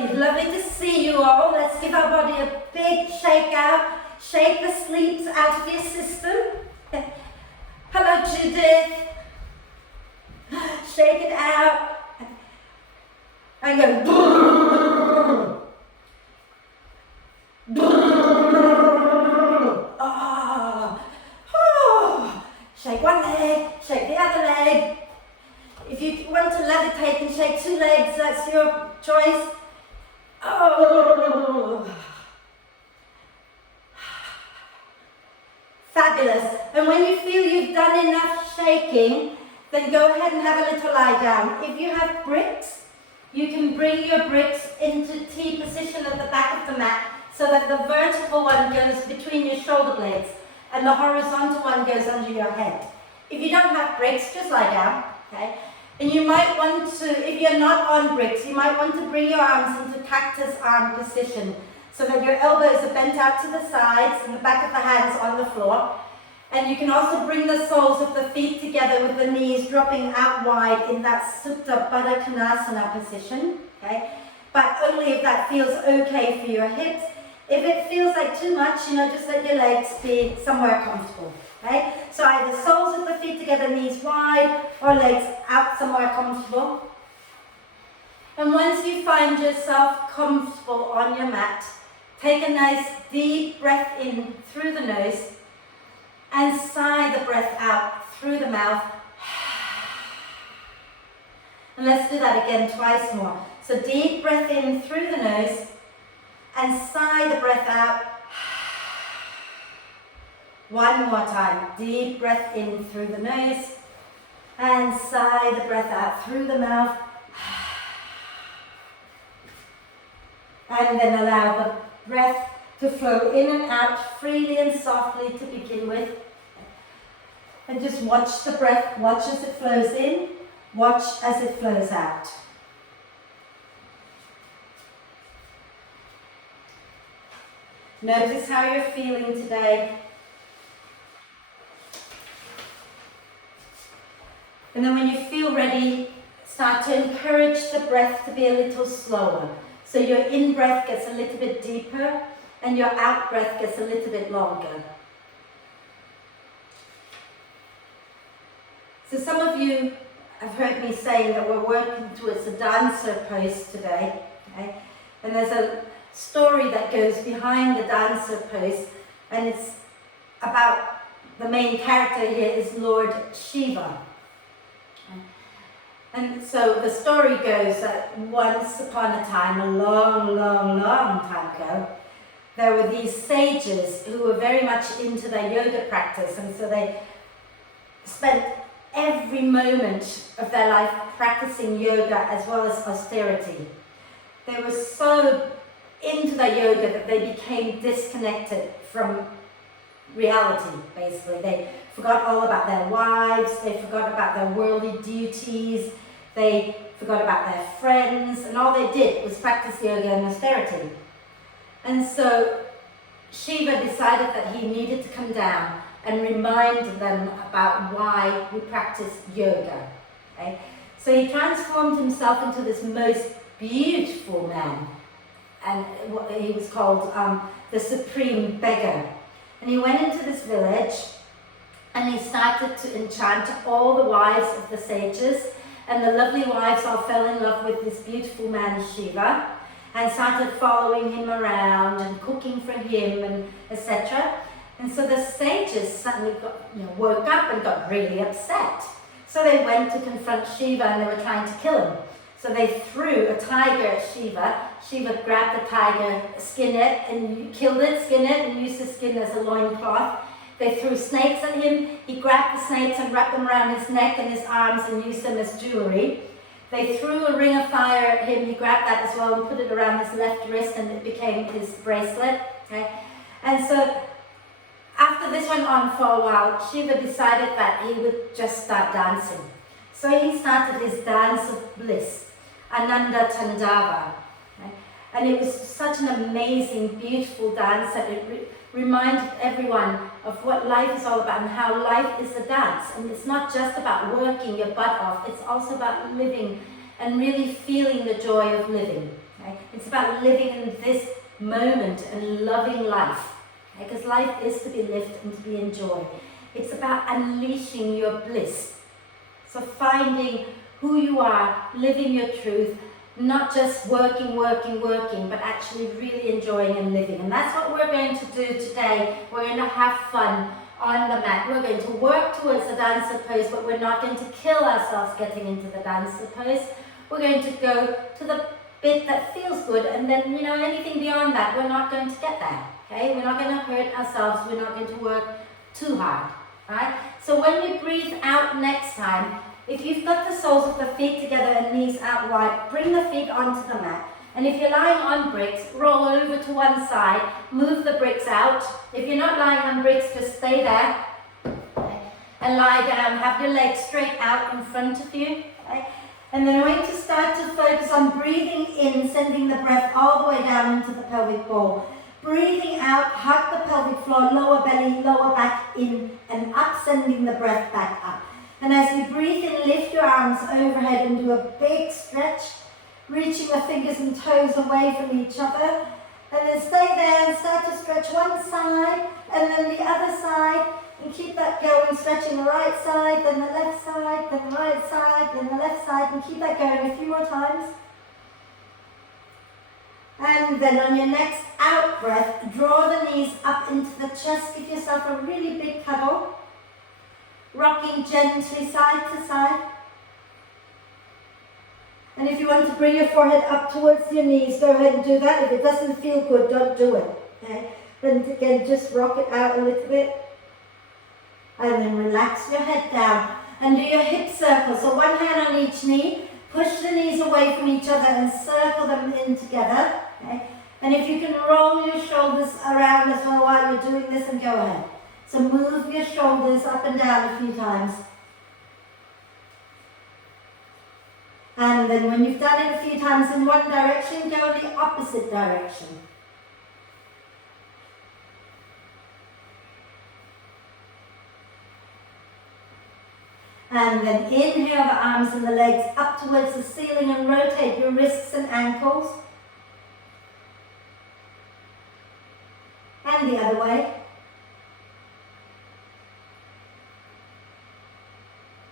lovely, lovely to see you all. Let's give our body a big shake out. Shake the sleeps out of your system. Hello, Judith. Shake it out. And go. Shake one leg, shake the other leg. If you want to levitate and shake two legs, that's your choice. Oh. Fabulous. And when you feel you've done enough shaking, then go ahead and have a little lie down. If you have bricks, you can bring your bricks into T position at the back of the mat so that the vertical one goes between your shoulder blades and the horizontal one goes under your head. If you don't have bricks, just lie down, okay? And you might want to, if you're not on bricks, you might want to bring your arms into cactus arm position so that your elbows are bent out to the sides and the back of the hands on the floor. And you can also bring the soles of the feet together with the knees dropping out wide in that Supta Baddha Konasana position, okay? But only if that feels okay for your hips. If it feels like too much, just let your legs be somewhere comfortable, okay? So either soles of the feet together, knees wide, or legs out somewhere comfortable. And once you find yourself comfortable on your mat, take a nice deep breath in through the nose and sigh the breath out through the mouth. And let's do that again twice more. So deep breath in through the nose and sigh the breath out. One more time. Deep breath in through the nose and sigh the breath out through the mouth. And then allow the breath to flow in and out freely and softly to begin with. And just watch the breath, watch as it flows in, watch as it flows out. Notice how you're feeling today. And then when you feel ready, start to encourage the breath to be a little slower. So your in-breath gets a little bit deeper and your out-breath gets a little bit longer. So some of you have heard me saying that we're working towards a dancer pose today. Okay? And there's a story that goes behind the dancer pose, and it's about the main character here is Lord Shiva. And so the story goes that once upon a time, a long, long, long time ago, there were these sages who were very much into their yoga practice, and so they spent every moment of their life practicing yoga as well as austerity. They were so into their yoga that they became disconnected from reality, basically. They forgot all about their wives, they forgot about their worldly duties, they forgot about their friends, and all they did was practice yoga and austerity. And so Shiva decided that he needed to come down and remind them about why we practice yoga. Okay? So he transformed himself into this most beautiful man, and he was called the Supreme Beggar. And he went into this village and he started to enchant all the wives of the sages, and the lovely wives all fell in love with this beautiful man Shiva and started following him around and cooking for him and etc. And so the sages suddenly woke up and got really upset. So they went to confront Shiva and they were trying to kill him. So they threw a tiger at Shiva. Shiva grabbed the tiger, skinned it, and killed it, skinned it, and used the skin as a loincloth. They threw snakes at him. He grabbed the snakes and wrapped them around his neck and his arms and used them as jewelry. They threw a ring of fire at him. He grabbed that as well and put it around his left wrist, and it became his bracelet. Okay? And so after this went on for a while, Shiva decided that he would just start dancing. So he started his dance of bliss, Ananda Tandava. Okay? And it was such an amazing, beautiful dance that it reminded everyone of what life is all about and how life is a dance. And it's not just about working your butt off, it's also about living and really feeling the joy of living. Okay? It's about living in this moment and loving life. Because life is to be lived and to be enjoyed. It's about unleashing your bliss. So finding who you are, living your truth, not just working, but actually really enjoying and living. And that's what we're going to do today. We're going to have fun on the mat. We're going to work towards the dancer pose, but we're not going to kill ourselves getting into the dancer pose. We're going to go to the bit that feels good, and then, anything beyond that, we're not going to get there. Okay? We're not going to hurt ourselves. We're not going to work too hard. Right? So when you breathe out next time, if you've got the soles of the feet together and knees out wide, bring the feet onto the mat. And if you're lying on bricks, roll over to one side, move the bricks out. If you're not lying on bricks, just stay there. Okay? And lie down. Have your legs straight out in front of you. Okay? And then we're going to start to focus on breathing in, sending the breath all the way down into the pelvic bowl. Breathing out, hug the pelvic floor, lower belly, lower back in and up, sending the breath back up. And as you breathe in, lift your arms overhead and do a big stretch, reaching the fingers and toes away from each other. And then stay there and start to stretch one side and then the other side. And keep that going, stretching the right side, then the left side, then the right side, then the left side. And keep that going a few more times. And then on your next out breath, draw the knees up into the chest. Give yourself a really big cuddle. Rocking gently side to side. And if you want to bring your forehead up towards your knees, go ahead and do that. If it doesn't feel good, don't do it. Okay? Then again, just rock it out a little bit. And then relax your head down. And do your hip circle. So one hand on each knee. Push the knees away from each other and circle them in together. Okay? And if you can roll your shoulders around as well while you're doing this, and go ahead. So move your shoulders up and down a few times. And then when you've done it a few times in one direction, go in the opposite direction. And then inhale the arms and the legs up towards the ceiling and rotate your wrists and ankles. And the other way.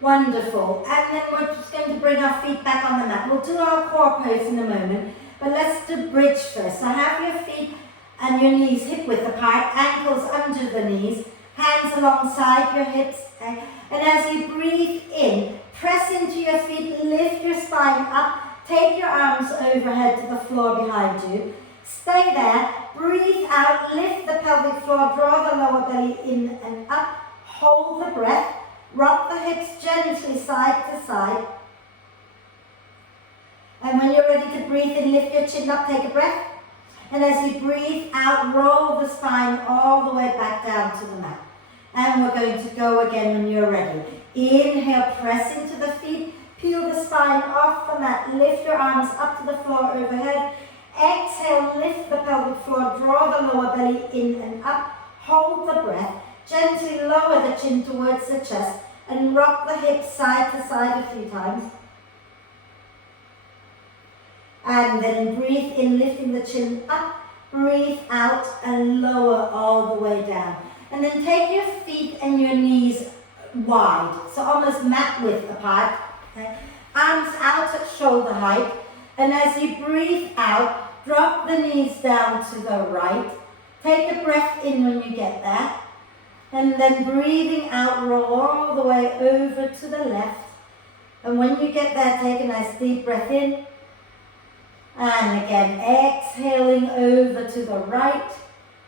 Wonderful. And then we're just going to bring our feet back on the mat. We'll do our core pose in a moment, but let's do bridge first. So have your feet and your knees hip width apart, ankles under the knees, hands alongside your hips. Okay? And as you breathe in, press into your feet, lift your spine up, take your arms overhead to the floor behind you. Stay there, breathe out, lift the pelvic floor, draw the lower belly in and up, hold the breath. Rock the hips gently side to side. And when you're ready to breathe in, lift your chin up, take a breath. And as you breathe out, roll the spine all the way back down to the mat. And we're going to go again when you're ready. Inhale, press into the feet, peel the spine off the mat, lift your arms up to the floor overhead. Exhale, lift the pelvic floor, draw the lower belly in and up, hold the breath. Gently lower the chin towards the chest and rock the hips side to side a few times. And then breathe in, lifting the chin up, breathe out and lower all the way down. And then take your feet and your knees wide, so almost mat width apart. Okay? Arms out at shoulder height. And as you breathe out, drop the knees down to the right. Take a breath in when you get there. And then breathing out, roll all the way over to the left. And when you get there, take a nice deep breath in. And again, exhaling over to the right.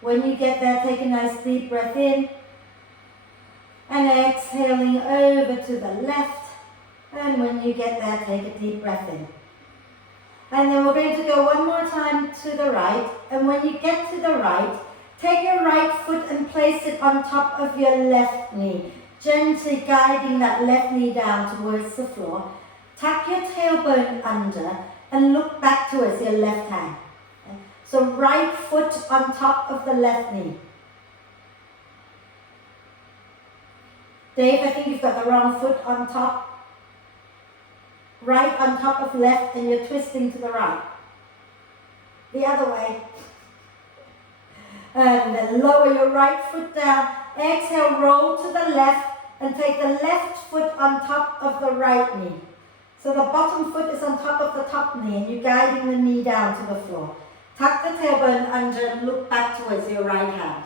When you get there, take a nice deep breath in. And exhaling over to the left. And when you get there, take a deep breath in. And then we're going to go one more time to the right. And when you get to the right, take your right foot and place it on top of your left knee, gently guiding that left knee down towards the floor. Tuck your tailbone under and look back towards your left hand. Okay? So right foot on top of the left knee. Dave, I think you've got the wrong foot on top. Right on top of left and you're twisting to the right. the other way. And then lower your right foot down. Exhale, roll to the left and take the left foot on top of the right knee. So the bottom foot is on top of the top knee and you're guiding the knee down to the floor. Tuck the tailbone under and look back towards your right hand.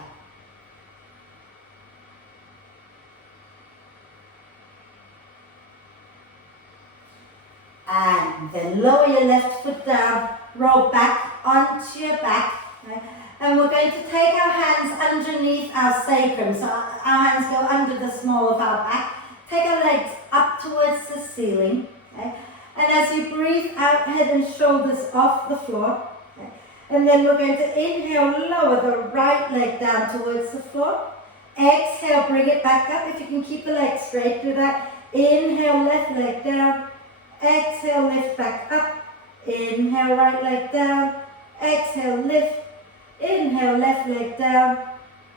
And then lower your left foot down, roll back onto your back. Right? And we're going to take our hands underneath our sacrum. So our hands go under the small of our back. Take our legs up towards the ceiling. Okay? And as you breathe out, head and shoulders off the floor. Okay? And then we're going to inhale, lower the right leg down towards the floor. Exhale, bring it back up. If you can keep the leg straight, do that. Inhale, left leg down. Exhale, lift back up. Inhale, right leg down. Exhale, lift. Inhale, left leg down.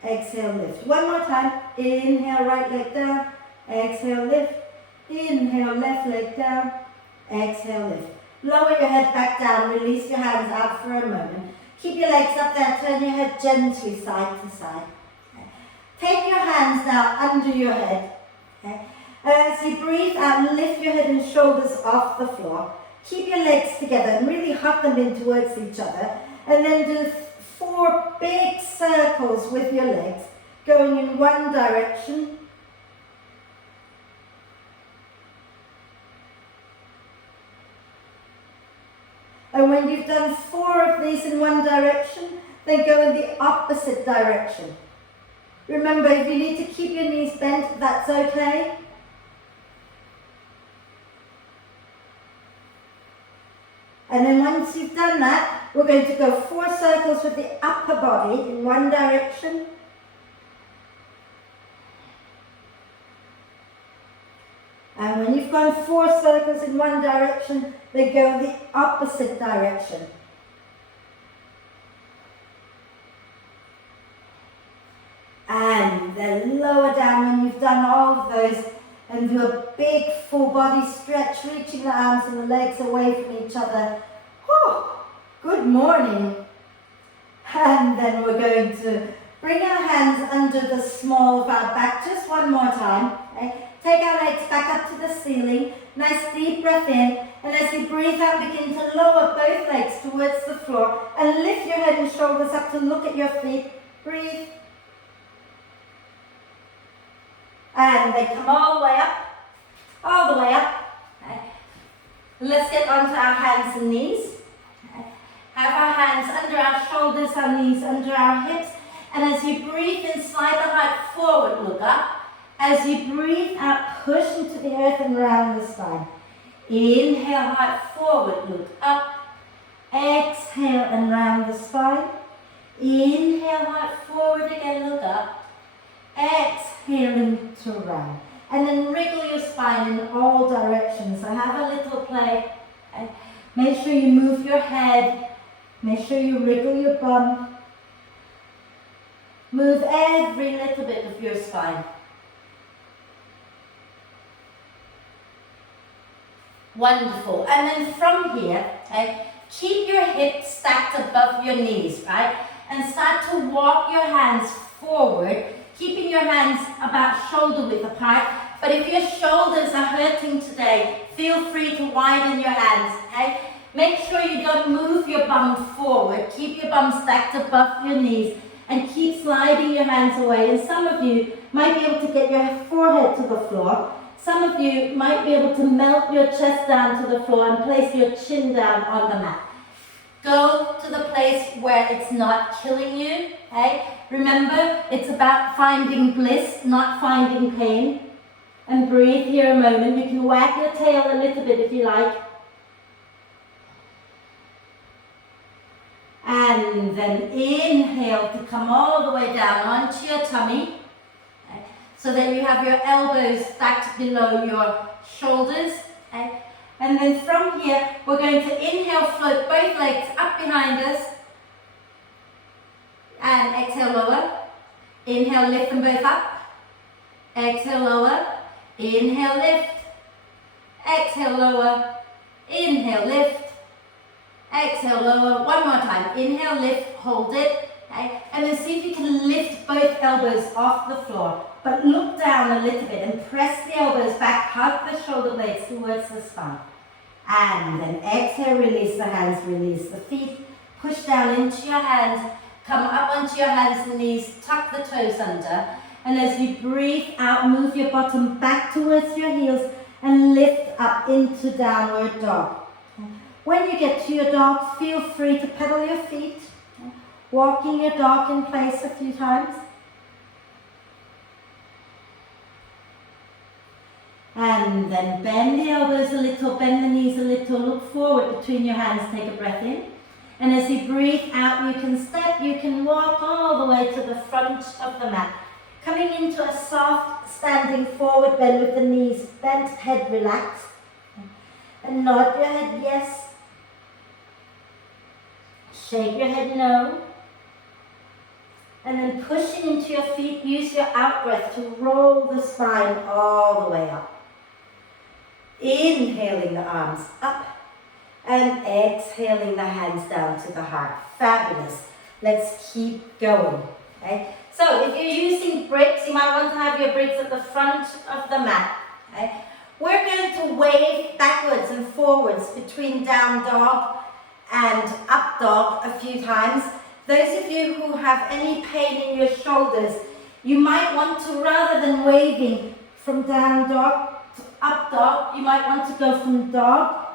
Exhale, lift. One more time. Inhale, right leg down. Exhale, lift. Inhale, left leg down. Exhale, lift. Lower your head back down. Release your hands out for a moment. Keep your legs up there. Turn your head gently side to side. Okay. Take your hands now under your head. Okay. As you breathe out, lift your head and shoulders off the floor. Keep your legs together and really hug them in towards each other. And then do 4 big circles with your legs, going in one direction. And when you've done 4 of these in one direction, then go in the opposite direction. Remember, if you need to keep your knees bent, that's okay. And then once you've done that, we're going to go 4 circles with the upper body in one direction. And when you've gone 4 circles in one direction, they go the opposite direction. And then lower down when you've done all of those, and do a big full body stretch, reaching the arms and the legs away from each other. Whew, good morning. And then we're going to bring our hands under the small of our back just one more time. Okay? Take our legs back up to the ceiling. Nice deep breath in. And as you breathe out, begin to lower both legs towards the floor and lift your head and shoulders up to look at your feet. Breathe. And they come all the way up, all the way up. Okay. Let's get onto our hands and knees. Okay. Have our hands under our shoulders, our knees under our hips. And as you breathe in, slide the heart forward, look up. As you breathe out, push into the earth and round the spine. Inhale, heart forward, look up. Exhale and round the spine. Inhale, heart forward again, look up. Exhaling to round. And then wriggle your spine in all directions. So have a little play. Okay. Make sure you move your head. Make sure you wriggle your bum. Move every little bit of your spine. Wonderful. And then from here, okay, keep your hips stacked above your knees, right? And start to walk your hands forward, keeping your hands about shoulder width apart. But if your shoulders are hurting today, feel free to widen your hands, okay? Make sure you don't move your bum forward. Keep your bum stacked above your knees and keep sliding your hands away. And some of you might be able to get your forehead to the floor. Some of you might be able to melt your chest down to the floor and place your chin down on the mat. Go to the place where it's not killing you, okay? Remember, it's about finding bliss, not finding pain. And breathe here a moment. You can wag your tail a little bit if you like. And then inhale to come all the way down onto your tummy. Okay? So that you have your elbows stacked below your shoulders. Okay? And then from here, we're going to inhale, float both legs up behind us. And exhale, lower. Inhale, lift them both up. Exhale, lower. Inhale, lift. Exhale, lower. Inhale, lift. exhale, lower, one more time, inhale, lift, hold it, okay? And then see if you can lift both elbows off the floor, but look down a little bit and press the elbows back, hug the shoulder blades towards the spine. And then exhale, release the hands, release the feet, push down into your hands, come up onto your hands and knees, tuck the toes under, and as you breathe out, move your bottom back towards your heels and lift up into downward dog. When you get to your dog, feel free to pedal your feet, walking your dog in place a few times. And then bend the elbows a little, bend the knees a little, look forward between your hands, take a breath in. And as you breathe out, you can step, you can walk all the way to the front of the mat. Coming into a soft standing forward bend with the knees bent, head relaxed. And nod your head yes. Shake your head no. And then pushing into your feet, use your out breath to roll the spine all the way up. Inhaling the arms up and exhaling the hands down to the heart. Fabulous. Let's keep going. Okay? So if you're using bricks, you might want to have your bricks at the front of the mat. Okay? We're going to wave backwards and forwards between down dog and up dog a few times. Those of you who have any pain in your shoulders, you might want to, rather than waving from down dog to up dog, you might want to go from dog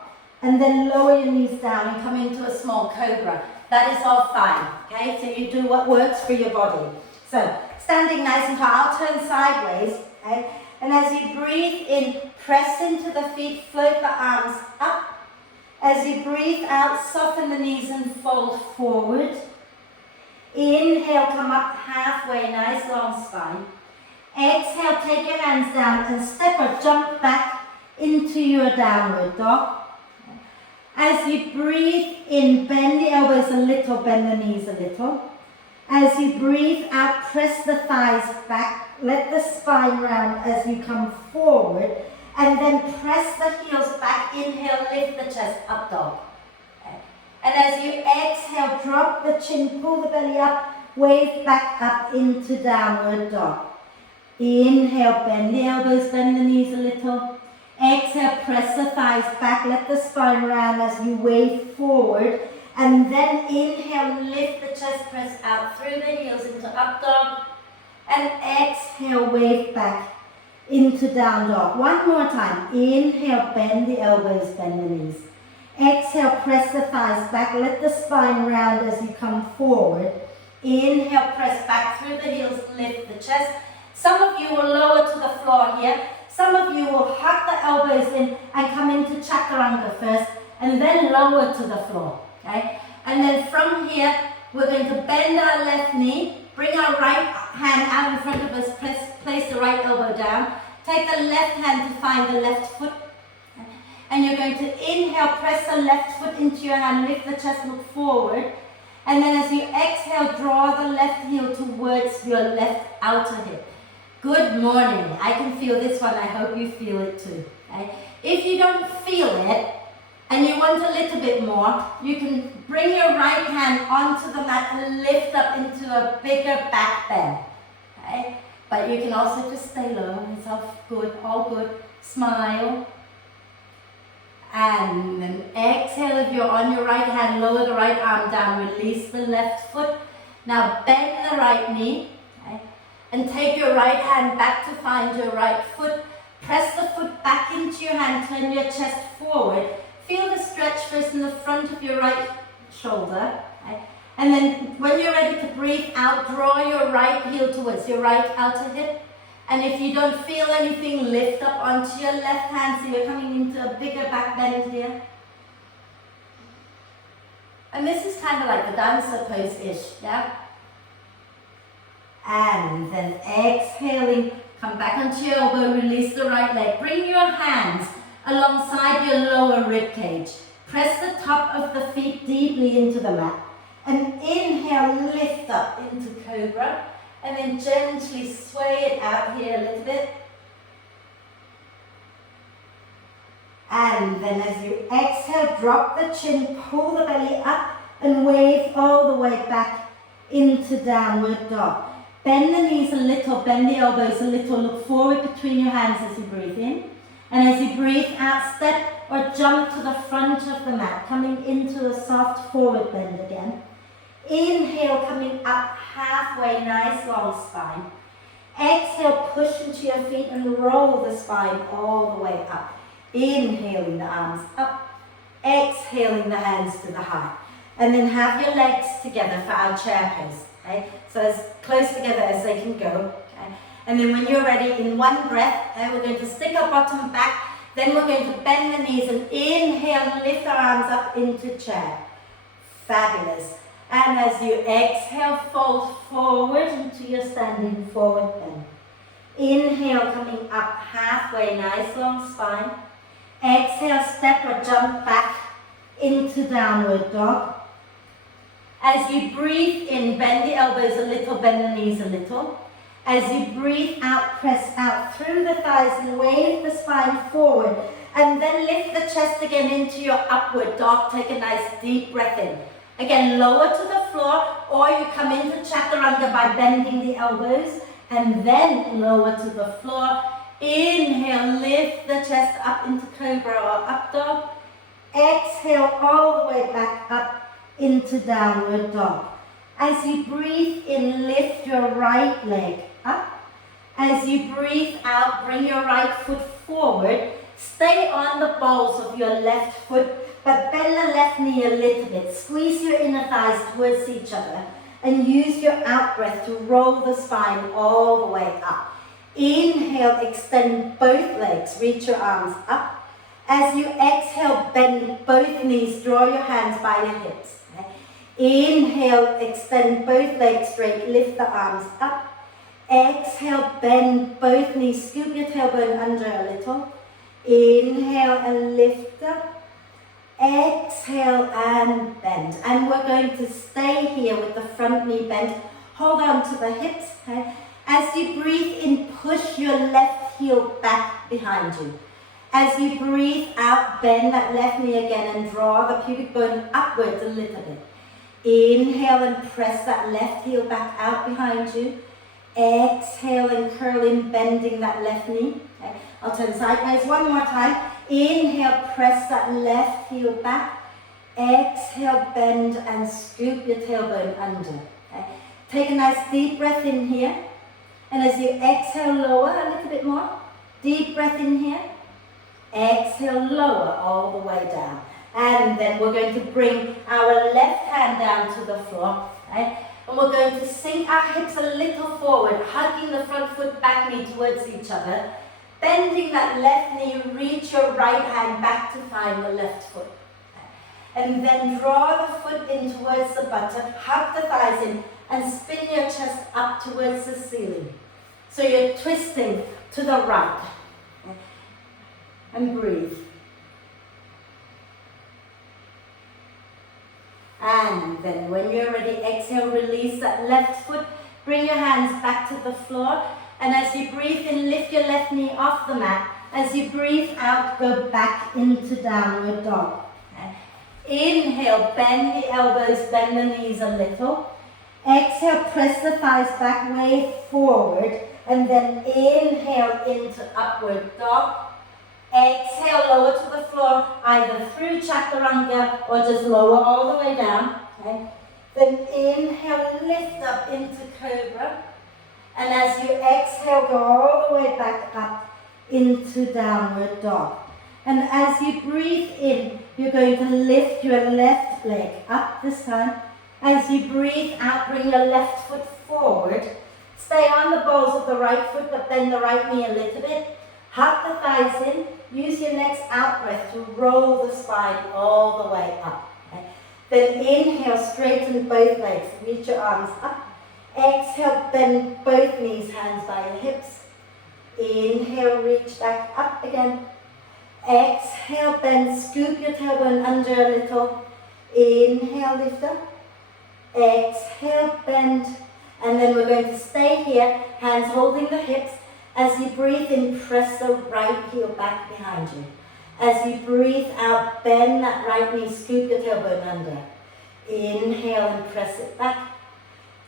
and then lower your knees down and come into a small cobra. That is all fine, okay? So you do what works for your body. So, standing nice and tall, I'll turn sideways, okay? And as you breathe in, press into the feet, float the arms up. As you breathe out, soften the knees and fold forward. Inhale, come up halfway, nice long spine. Exhale, take your hands down and step or jump back into your downward dog. As you breathe in, bend the elbows a little, bend the knees a little. As you breathe out, press the thighs back, let the spine round as you come forward, and then press the heels back, inhale, lift the chest, up dog. Okay. And as you exhale, drop the chin, pull the belly up, wave back up into downward dog. Inhale, bend the elbows, bend the knees a little. Exhale, press the thighs back, let the spine round as you wave forward. And then inhale, lift the chest, press out through the heels into up dog. And exhale, wave back into down dog. One more time. Inhale, bend the elbows, bend the knees. Exhale, press the thighs back, let the spine round as you come forward. Inhale, press back through the heels, lift the chest. Some of you will lower to the floor here. Some of you will hug the elbows in and come into chaturanga first, and then lower to the floor. Okay? And then from here, we're going to bend our left knee, bring our right hand out in front of us, place the right elbow down, take the left hand to find the left foot, and you're going to inhale, press the left foot into your hand, lift the chest, look forward, and then as you exhale, draw the left heel towards your left outer hip. Good morning. I can feel this one. I hope you feel it too. Okay? If you don't feel it, and you want a little bit more, you can bring your right hand onto the mat and lift up into a bigger back bend. Okay? But you can also just stay low. It's all good. Smile. And then exhale. If you're on your right hand, lower the right arm down. Release the left foot. Now bend the right knee. Okay? And take your right hand back to find your right foot. Press the foot back into your hand. Turn your chest forward. Feel the stretch first in the front of your right shoulder. Okay? And then when you're ready to breathe out, draw your right heel towards your right outer hip. And if you don't feel anything, lift up onto your left hand so you're coming into a bigger back bend here. And this is kind of like the dancer pose-ish, yeah? And then exhaling, come back onto your elbow, release the right leg. Bring your hands alongside your lower rib cage. Press the top of the feet deeply into the mat. And inhale, lift up into cobra. And then gently sway it out here a little bit. And then as you exhale, drop the chin, pull the belly up and wave all the way back into downward dog. Bend the knees a little, bend the elbows a little, look forward between your hands as you breathe in. And as you breathe out, step or jump to the front of the mat, coming into a soft forward bend again. Inhale, coming up halfway, nice long spine. Exhale, push into your feet and roll the spine all the way up. Inhaling the arms up, exhaling the hands to the heart. And then have your legs together for our chair pose. Okay? So as close together as they can go. Okay? And then when you're ready, in one breath, we're going to stick our bottom back. Then we're going to bend the knees and inhale, lift our arms up into chair. Fabulous. And as you exhale, fold forward into your standing forward bend. Inhale, coming up halfway, nice long spine. Exhale, step or jump back into downward dog. As you breathe in, bend the elbows a little, bend the knees a little. As you breathe out, press out through the thighs and wave the spine forward. And then lift the chest again into your upward dog. Take a nice deep breath in. Again, lower to the floor, or you come into chaturanga by bending the elbows and then lower to the floor. Inhale, lift the chest up into cobra or up dog. Exhale all the way back up into downward dog. As you breathe in, lift your right leg up. As you breathe out, bring your right foot forward. Stay on the balls of your left foot, but bend the left knee a little bit. Squeeze your inner thighs towards each other and use your out breath to roll the spine all the way up. Inhale, extend both legs, reach your arms up. As you exhale, bend both knees, draw your hands by your hips. Okay? Inhale, extend both legs straight, lift the arms up. Exhale, bend both knees, scoop your tailbone under a little. Inhale and lift up. Exhale and bend. And we're going to stay here with the front knee bent. Hold on to the hips. Okay? As you breathe in, push your left heel back behind you. As you breathe out, bend that left knee again and draw the pubic bone upwards a little bit. Inhale and press that left heel back out behind you. Exhale and curl in, bending that left knee. Okay. I'll turn sideways one more time. Inhale, press that left heel back. Exhale, bend and scoop your tailbone under. Okay. Take a nice deep breath in here. And as you exhale, lower a little bit more. Deep breath in here. Exhale, lower all the way down. And then we're going to bring our left hand down to the floor. Okay? And we're going to sink our hips a little forward, hugging the front foot, back knee towards each other. Bending that left knee, reach your right hand back to find the left foot. And then draw the foot in towards the buttock, hug the thighs in, and spin your chest up towards the ceiling. So you're twisting to the right. And breathe. And then when you're ready, exhale, release that left foot. Bring your hands back to the floor. And as you breathe in, lift your left knee off the mat. As you breathe out, go back into downward dog. Inhale, bend the elbows, bend the knees a little. Exhale, press the thighs back, wave forward. And then inhale into upward dog. Exhale, lower to the floor, either through chaturanga or just lower all the way down. Okay. Then inhale, lift up into cobra. And as you exhale, go all the way back up into downward dog. And as you breathe in, you're going to lift your left leg up this time. As you breathe out, bring your left foot forward. Stay on the balls of the right foot, but bend the right knee a little bit. Hug the thighs in. Use your next out breath to roll the spine all the way up. Okay? Then inhale, straighten both legs. Reach your arms up. Exhale, bend both knees, hands by your hips. Inhale, reach back up again. Exhale, bend, scoop your tailbone under a little. Inhale, lift up. Exhale, bend. And then we're going to stay here, hands holding the hips. As you breathe in, press the right heel back behind you. As you breathe out, bend that right knee, scoop your tailbone under. Inhale and press it back.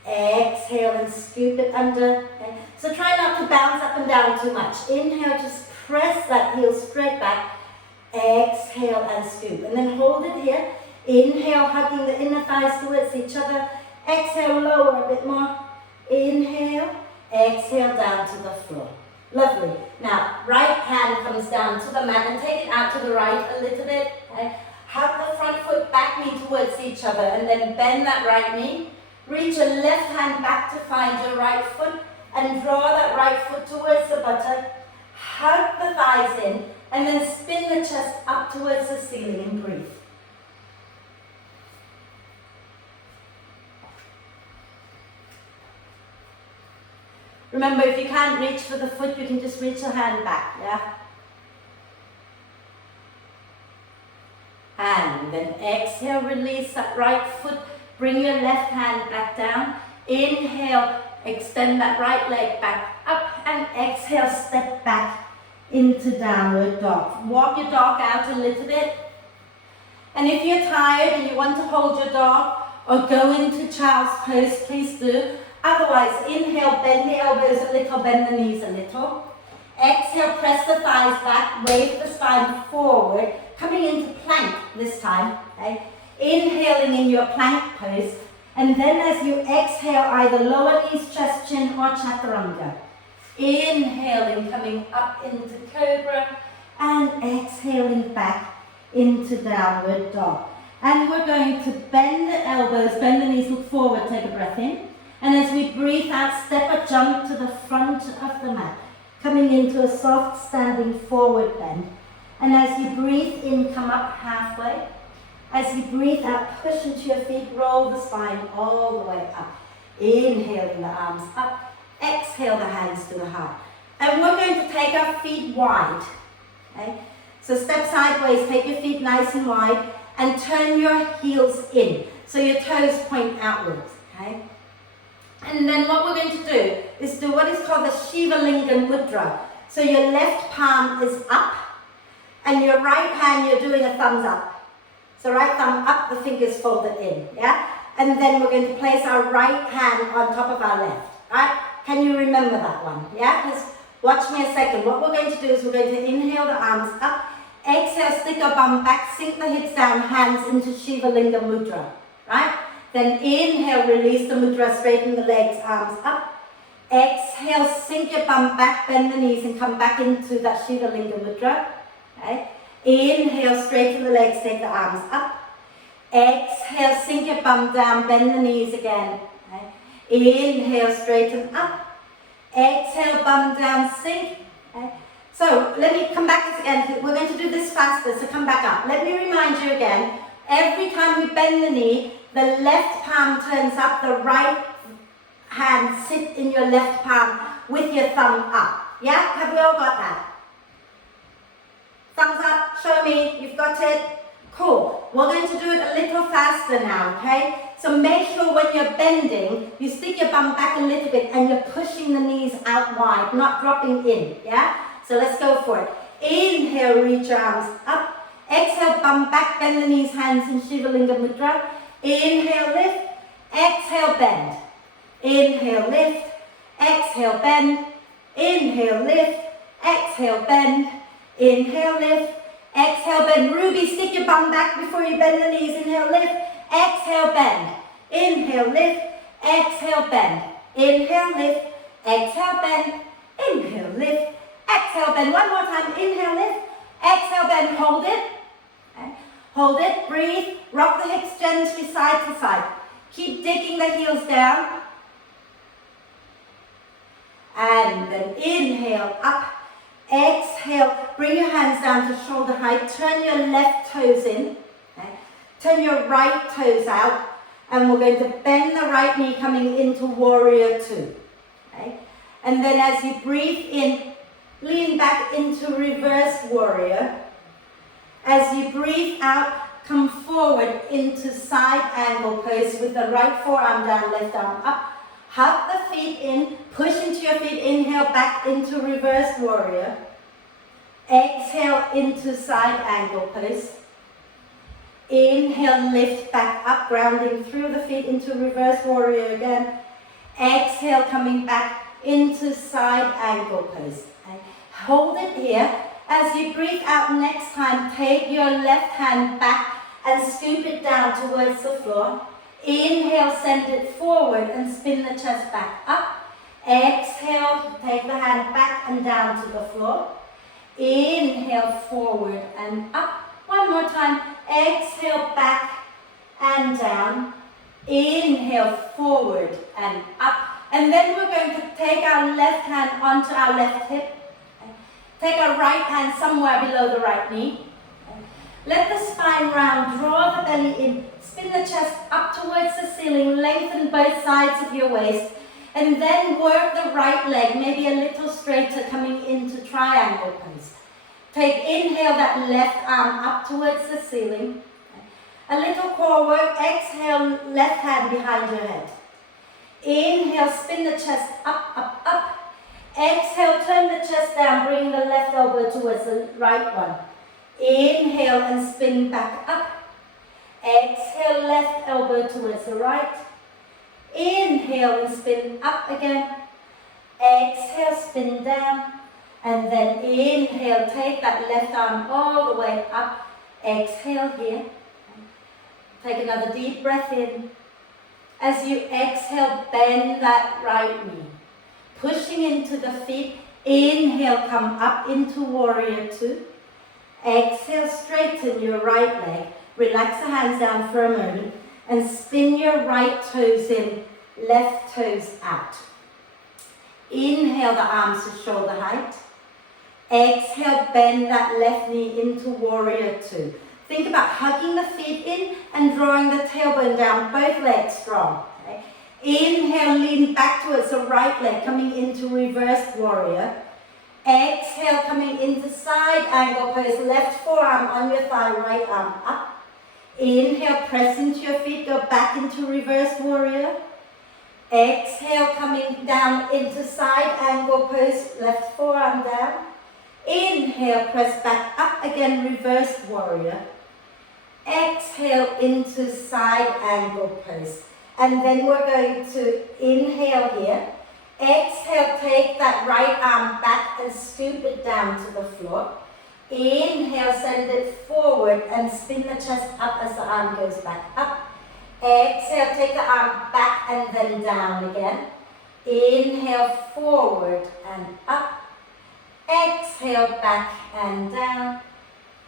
Exhale and scoop it under. Okay? So try not to bounce up and down too much. Inhale, just press that heel straight back. Exhale and scoop. And then hold it here. Inhale, hugging the inner thighs towards each other. Exhale, lower a bit more. Inhale, exhale down to the floor. Lovely. Now, right hand comes down to the mat and take it out to the right a little bit. Okay? Hug the front foot back knee towards each other and then bend that right knee. Reach your left hand back to find your right foot and draw that right foot towards the buttock. Hug the thighs in and then spin the chest up towards the ceiling and breathe. Remember, if you can't reach for the foot, you can just reach your hand back, yeah? And then exhale, release that right foot. Bring your left hand back down. Inhale, extend that right leg back up. And exhale, step back into downward dog. Walk your dog out a little bit. And if you're tired and you want to hold your dog or go into child's pose, please do. Otherwise, inhale, bend the elbows a little, bend the knees a little. Exhale, press the thighs back, wave the spine forward, coming into plank this time. Okay? Inhaling in your plank pose. And then as you exhale, either lower knees, chest, chin, or chaturanga. Inhaling, coming up into cobra, and exhaling back into downward dog. And we're going to bend the elbows, bend the knees, look forward, take a breath in. And as we breathe out, step or jump to the front of the mat, coming into a soft standing forward bend. And as you breathe in, come up halfway. As you breathe out, push into your feet, roll the spine all the way up. Inhaling the arms up, exhale the hands to the heart. And we're going to take our feet wide. Okay? So step sideways, take your feet nice and wide, and turn your heels in. So your toes point outwards. Okay? And then what we're going to do is do what is called the Shiva Lingam Mudra. So your left palm is up, and your right hand, you're doing a thumbs up. So right thumb up, the fingers folded in, yeah? And then we're going to place our right hand on top of our left, right? Can you remember that one, yeah? Just watch me a second. What we're going to do is we're going to inhale the arms up, exhale, stick our bum back, sink the hips down, hands into Shiva Lingam Mudra, right? Then inhale, release the mudra, straighten the legs, arms up. Exhale, sink your bum back, bend the knees and come back into that Shiva Lingam Mudra. Okay? Inhale, straighten the legs, take the arms up. Exhale, sink your bum down, bend the knees again. Okay? Inhale, straighten up. Exhale, bum down, sink. Okay? So let me come back again. We're going to do this faster, so come back up. Let me remind you again, every time we bend the knee, the left palm turns up, the right hand sit in your left palm with your thumb up. Yeah? Have we all got that? Thumbs up, show me, you've got it. Cool. We're going to do it a little faster now, okay? So make sure when you're bending, you stick your bum back a little bit and you're pushing the knees out wide, not dropping in, yeah? So let's go for it. Inhale, reach your arms up. Exhale, bum back, bend the knees, hands in Shiva Lingam Mudra. Inhale, lift. Exhale, bend. Inhale, lift. Exhale, bend. Inhale, lift. Exhale, bend. Inhale, lift. Exhale, bend. Ruby, stick your bum back before you bend the knees. Inhale, lift. Exhale, bend. Inhale, lift. Exhale, bend. Inhale, lift. Exhale, bend. Inhale, lift. Exhale, bend. One more time. Inhale, lift. Exhale, bend. Hold it. Okay. Hold it. Breathe. Rock the hips gently side to side. Keep digging the heels down. And then inhale, up. Exhale. Bring your hands down to shoulder height. Turn your left toes in. Okay. Turn your right toes out. And we're going to bend the right knee coming into warrior two. Okay. And then as you breathe in, lean back into reverse warrior. As you breathe out, come forward into side angle pose with the right forearm down, left arm up. Hug the feet in, push into your feet, inhale back into reverse warrior. Exhale into side angle pose. Inhale, lift back up, grounding through the feet into reverse warrior again. Exhale, coming back into side angle pose. Okay. Hold it here. As you breathe out next time, take your left hand back and scoop it down towards the floor. Inhale, send it forward and spin the chest back up. Exhale, take the hand back and down to the floor. Inhale, forward and up. One more time. Exhale, back and down. Inhale, forward and up. And then we're going to take our left hand onto our left hip. Take our right hand somewhere below the right knee. Let the spine round, draw the belly in, spin the chest up towards the ceiling, lengthen both sides of your waist, and then work the right leg, maybe a little straighter, coming into triangle pose. Take, inhale that left arm up towards the ceiling. A little core work, exhale, left hand behind your head. Inhale, spin the chest up, up, up. Exhale, turn the chest down, bring the left elbow towards the right one. Inhale and spin back up. Exhale, left elbow towards the right. Inhale and spin up again. Exhale, spin down. And then inhale, take that left arm all the way up. Exhale here. Take another deep breath in. As you exhale, bend that right knee. Pushing into the feet. Inhale, come up into warrior two. Exhale, straighten your right leg. Relax the hands down for a moment. And spin your right toes in, left toes out. Inhale the arms to shoulder height. Exhale, bend that left knee into warrior two. Think about hugging the feet in and drawing the tailbone down, both legs strong. Okay? Inhale, lean back towards the right leg, coming into reverse warrior. Exhale, coming into side angle pose, left forearm on your thigh, right arm up. Inhale, press into your feet, go back into reverse warrior. Exhale, coming down into side angle pose, left forearm down. Inhale, press back up again, reverse warrior. Exhale into side angle pose. And then we're going to inhale here. Exhale, take that right arm back and scoop it down to the floor. Inhale, send it forward and spin the chest up as the arm goes back up. Exhale, take the arm back and then down again. Inhale, forward and up. Exhale, back and down.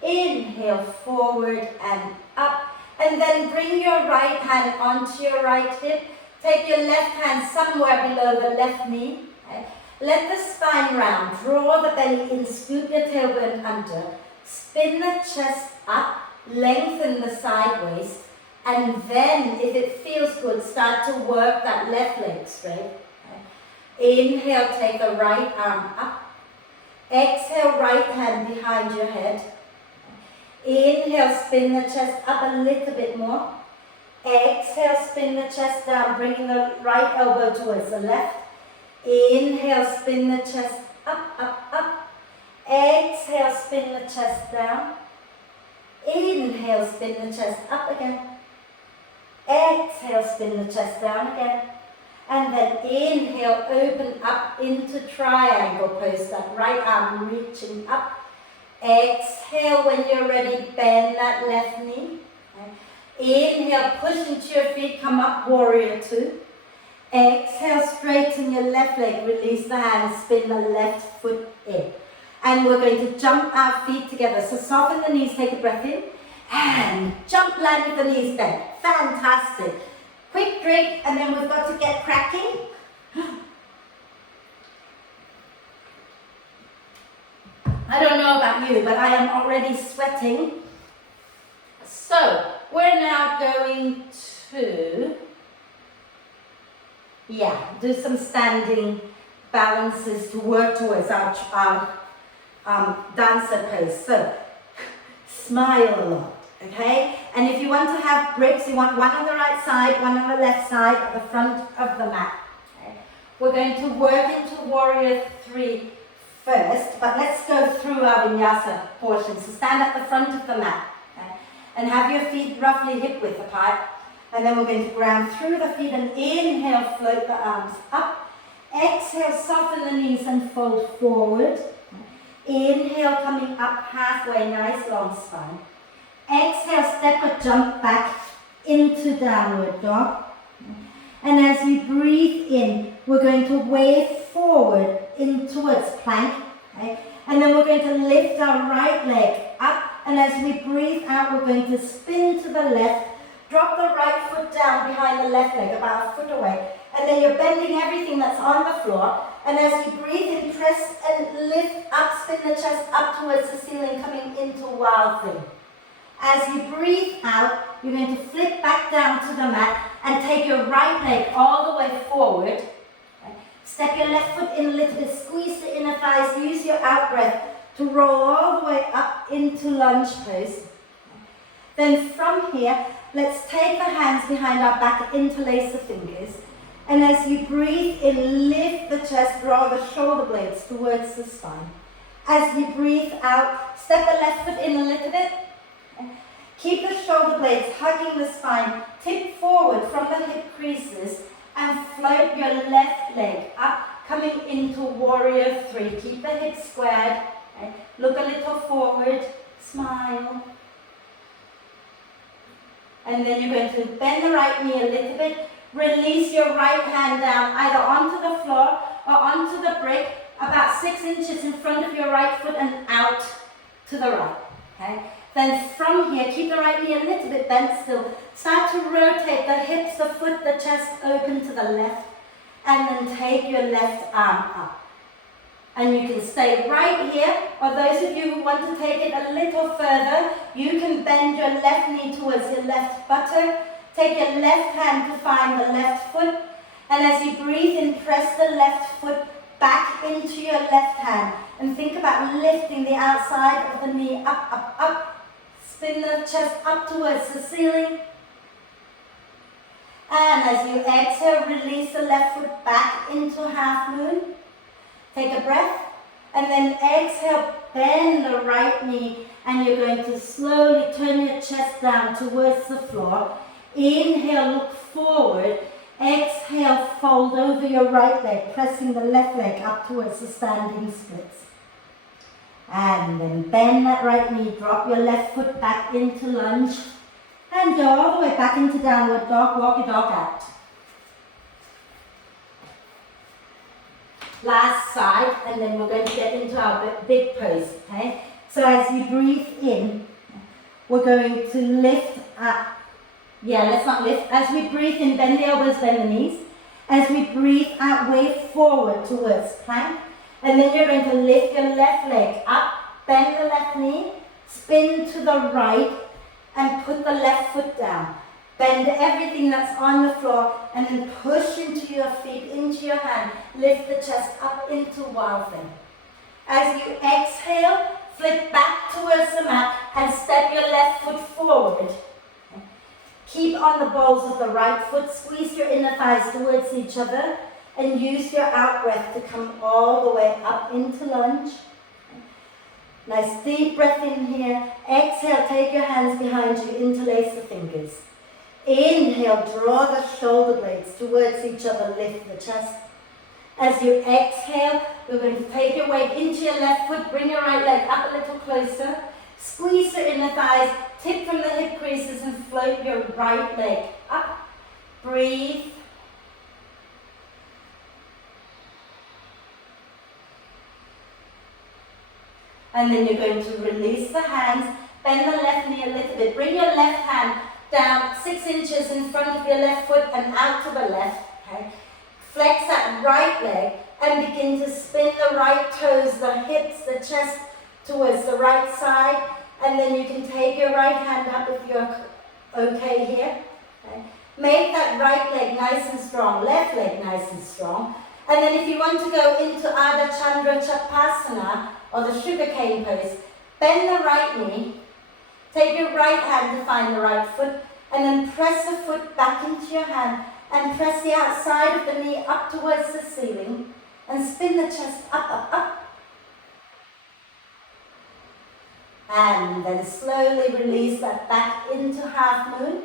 Inhale, forward and up. And then bring your right hand onto your right hip. Take your left hand somewhere below the left knee. Okay. Let the spine round. Draw the belly in. Scoop your tailbone under. Spin the chest up. Lengthen the side waist. And then, if it feels good, start to work that left leg straight. Okay. Inhale, take the right arm up. Exhale, right hand behind your head. Inhale, spin the chest up a little bit more. Exhale, spin the chest down, bringing the right elbow towards the left. Inhale, spin the chest up, up, up. Exhale, spin the chest down. Inhale, spin the chest up again. Exhale, spin the chest down again. And then inhale, open up into triangle pose, that right arm reaching up. Exhale, when you're ready, bend that left knee. Inhale, push into your feet, come up, warrior two. Exhale, straighten your left leg, release the hands, spin the left foot in. And we're going to jump our feet together. So soften the knees, take a breath in. And jump, land with the knees bent. Fantastic. Quick drink, and then we've got to get cracking. I don't know about you, but I am already sweating. So, we're now going to, do some standing balances to work towards our dancer pose. So, smile a lot, okay? And if you want to have breaks, you want one on the right side, one on the left side, at the front of the mat. Okay? We're going to work into warrior three first, but let's go through our vinyasa portion. So stand at the front of the mat, okay? And have your feet roughly hip width apart. And then we're going to ground through the feet and inhale, float the arms up. Exhale, soften the knees and fold forward. Inhale, coming up halfway, nice long spine. Exhale, step or jump back into downward dog. And as you breathe in, we're going to wave forward in towards plank. Okay? And then we're going to lift our right leg up. And as we breathe out, we're going to spin to the left. Drop the right foot down behind the left leg, about a foot away. And then you're bending everything that's on the floor. And as you breathe in, press and lift up, spin the chest up towards the ceiling, coming into wild thing. As you breathe out, you're going to flip back down to the mat and take your right leg all the way forward. Okay. Step your left foot in a little bit, squeeze the inner thighs, use your out breath to roll all the way up into lunge pose. Then from here, let's take the hands behind our back, interlace the fingers. And as you breathe in, lift the chest, draw the shoulder blades towards the spine. As you breathe out, step the left foot in a little bit. Keep the shoulder blades hugging the spine, tip forward from the hip creases and float your left leg up, coming into warrior three. Keep the hips squared, okay. Look a little forward, smile. And then you're going to bend the right knee a little bit, release your right hand down either onto the floor or onto the brick, about 6 inches in front of your right foot and out to the right, okay? Then from here, keep the right knee a little bit bent still. Start to rotate the hips, the foot, the chest open to the left. And then take your left arm up. And you can stay right here. Or those of you who want to take it a little further, you can bend your left knee towards your left buttock. Take your left hand to find the left foot. And as you breathe in, press the left foot back into your left hand. And think about lifting the outside of the knee up, up, up. Spin the chest up towards the ceiling. And as you exhale, release the left foot back into half moon. Take a breath. And then exhale, bend the right knee. And you're going to slowly turn your chest down towards the floor. Inhale, look forward. Exhale, fold over your right leg, pressing the left leg up towards the standing splits. And then bend that right knee, drop your left foot back into lunge, and go all the way back into downward dog, walk your dog out. Last side, and then we're going to get into our big pose, okay? So as you breathe in, we're going to lift up. Yeah, let's not lift. As we breathe in, bend the elbows, bend the knees. As we breathe out, wave forward towards plank. And then you're going to lift your left leg up, bend the left knee, spin to the right, and put the left foot down. Bend everything that's on the floor, and then push into your feet, into your hand. Lift the chest up into wild thing. As you exhale, flip back towards the mat, and step your left foot forward. Keep on the balls of the right foot, squeeze your inner thighs towards each other, and use your out breath to come all the way up into lunge. Nice deep breath in here. Exhale, take your hands behind you, interlace the fingers. Inhale, draw the shoulder blades towards each other, lift the chest. As you exhale, we're going to take your weight into your left foot, bring your right leg up a little closer, squeeze your inner thighs, tip from the hip creases and float your right leg up. Breathe. And then you're going to release the hands, bend the left knee a little bit, bring your left hand down 6 inches in front of your left foot and out to the left, okay? Flex that right leg and begin to spin the right toes, the hips, the chest towards the right side, and then you can take your right hand up if you're okay here. Okay? Make that right leg nice and strong, left leg nice and strong. And then if you want to go into Ardha Chandra Chapasana, or the sugarcane pose, bend the right knee, take your right hand to find the right foot, and then press the foot back into your hand, and press the outside of the knee up towards the ceiling, and spin the chest up, up, up. And then slowly release that back into half moon.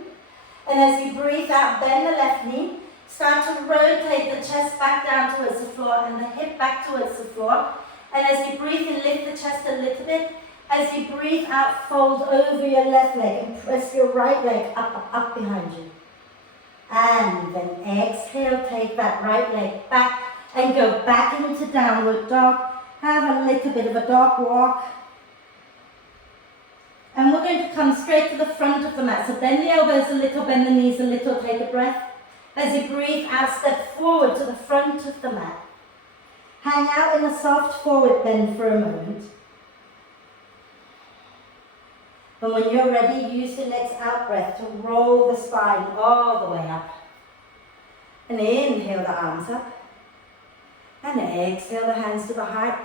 And as you breathe out, bend the left knee. Start to rotate the chest back down towards the floor and the hip back towards the floor. And as you breathe in, lift the chest a little bit. As you breathe out, fold over your left leg and press your right leg up behind you. And then exhale, take that right leg back and go back into downward dog. Have a little bit of a dog walk. And we're going to come straight to the front of the mat. So bend the elbows a little, bend the knees a little, take a breath. As you breathe out, step forward to the front of the mat. Hang out in a soft forward bend for a moment. And when you're ready, use the next out breath to roll the spine all the way up. And inhale the arms up. And exhale the hands to the heart.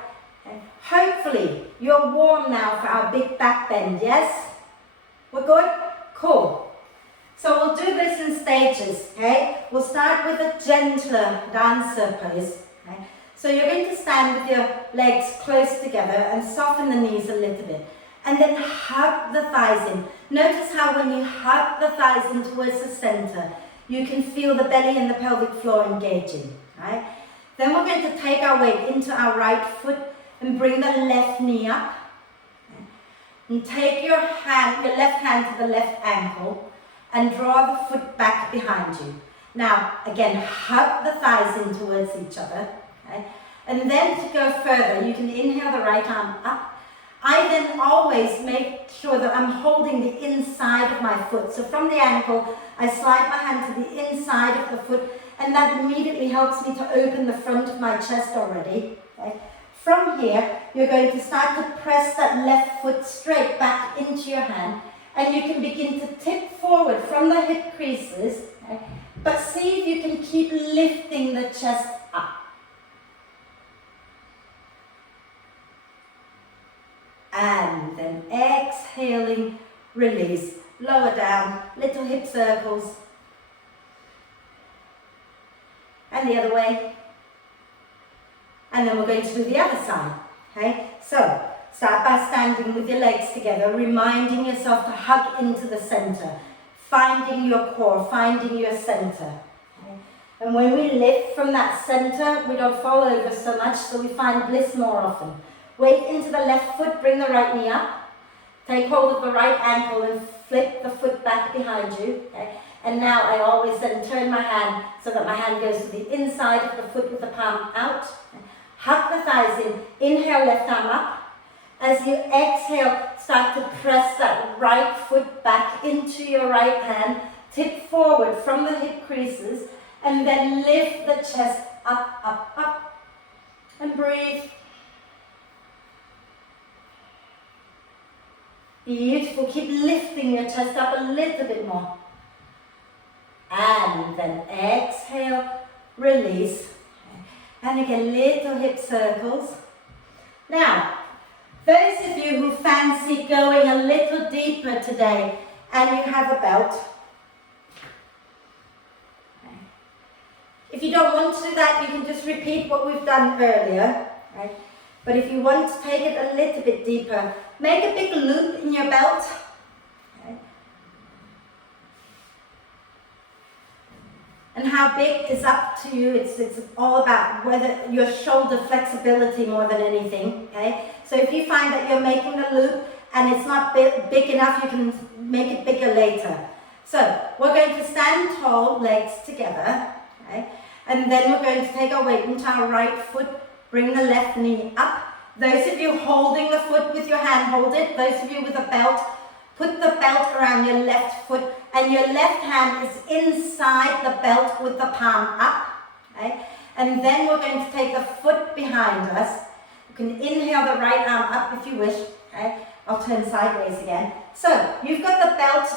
And hopefully you're warm now for our big back bend, yes? We're good? Cool. So we'll do this in stages, okay? We'll start with a gentler dancer pose, okay? So you're going to stand with your legs close together and soften the knees a little bit. And then hug the thighs in. Notice how when you hug the thighs in towards the center, you can feel the belly and the pelvic floor engaging, right? Then we're going to take our weight into our right foot and bring the left knee up. And take your left hand to the left ankle and draw the foot back behind you. Now, again, hug the thighs in towards each other. Okay? And then to go further, you can inhale the right arm up. I then always make sure that I'm holding the inside of my foot. So from the ankle, I slide my hand to the inside of the foot, and that immediately helps me to open the front of my chest already. Okay? From here, you're going to start to press that left foot straight back into your hand, and you can begin to tip forward from the hip creases, okay? But see if you can keep lifting the chest up. And then exhaling, release, lower down, little hip circles. And the other way. And then we're going to do the other side, okay? So, start by standing with your legs together, reminding yourself to hug into the center, finding your core, finding your center. Okay? And when we lift from that center, we don't fall over so much, so we find bliss more often. Weight into the left foot, bring the right knee up. Take hold of the right ankle and flip the foot back behind you. Okay? And now I always then turn my hand so that my hand goes to the inside of the foot with the palm out. Okay? Hug the thighs in. Inhale, left arm up. As you exhale, start to press that right foot back into your right hand. Tip forward from the hip creases. And then lift the chest up, up, up. And breathe. Beautiful. Keep lifting your chest up a little bit more. And then exhale, release. And again, little hip circles. Now, those of you who fancy going a little deeper today and you have a belt, if you don't want to do that, you can just repeat what we've done earlier. Right? But if you want to take it a little bit deeper, make a big loop in your belt. Okay. And how big is up to you. It's all about whether your shoulder flexibility more than anything. Okay. So if you find that you're making the loop and it's not big enough, you can make it bigger later. So we're going to stand tall, legs together. Okay. And then we're going to take our weight into our right foot. Bring the left knee up. Those of you holding the foot with your hand, hold it. Those of you with a belt, put the belt around your left foot and your left hand is inside the belt with the palm up. Okay? And then we're going to take the foot behind us. You can inhale the right arm up if you wish. Okay? I'll turn sideways again. So you've got the belt